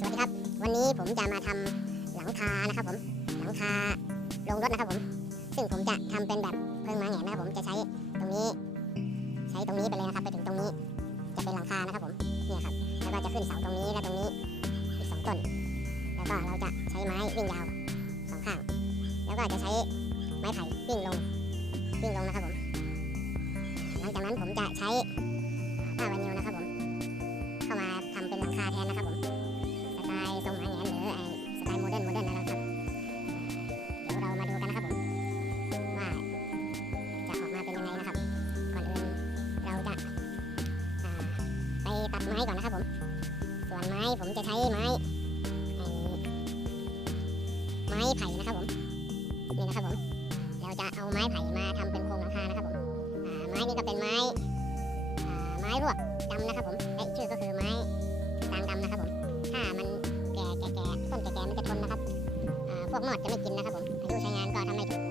สวัสดีครับวันนี้ผมจะมาทำหลังคานะครับผมหลังคาโรงรถนะครับผมซึ่งผมจะทำเป็นแบบเพิงม้าแหงนนะครับผมจะใช้ตรงนี้ไปเลยนะครับไปถึงตรงนี้จะเป็นหลังคานะครับผมเนี่ยครับแล้วก็จะขึ้นเสาตรงนี้และตรงนี้อีก2 ต้นแล้วก็เราจะใช้ไม้วิ่งยาว2 ข้างแล้วก็จะใช้ไม้ไผ่วิ่งลงนะครับผมหลังจากนั้นผมจะใช้ผ้าไวนิลนะครับผมเข้ามาทำเป็นหลังคาแทนนะครับผมสไตล์ทรงหมาแหงนหรือสไตล์โมเดิร์นนะครับเดี๋ยวเรามาดูกันนะครับผมว่าจะออกมาเป็นยังไงนะครับก่อนอื่นเราจะไปตัดไม้ก่อนนะครับผมส่วนไม้ผมจะใช้ไม้ไผ่นะครับผมนี่นะครับผมเราจะเอาไม้ไผ่มาทำเป็นโครงหลังคานะครับผมไม้นี้ก็เป็นไม้รวกดำนะครับผมและอีกชื่อก็คือไม้ตางดำนะครับผมถ้ามันแก่ต้นแก่มันจะทนนะครับพวกมอดจะไม่กินนะครับผมอายุใช้งานก็ทำให้ถูก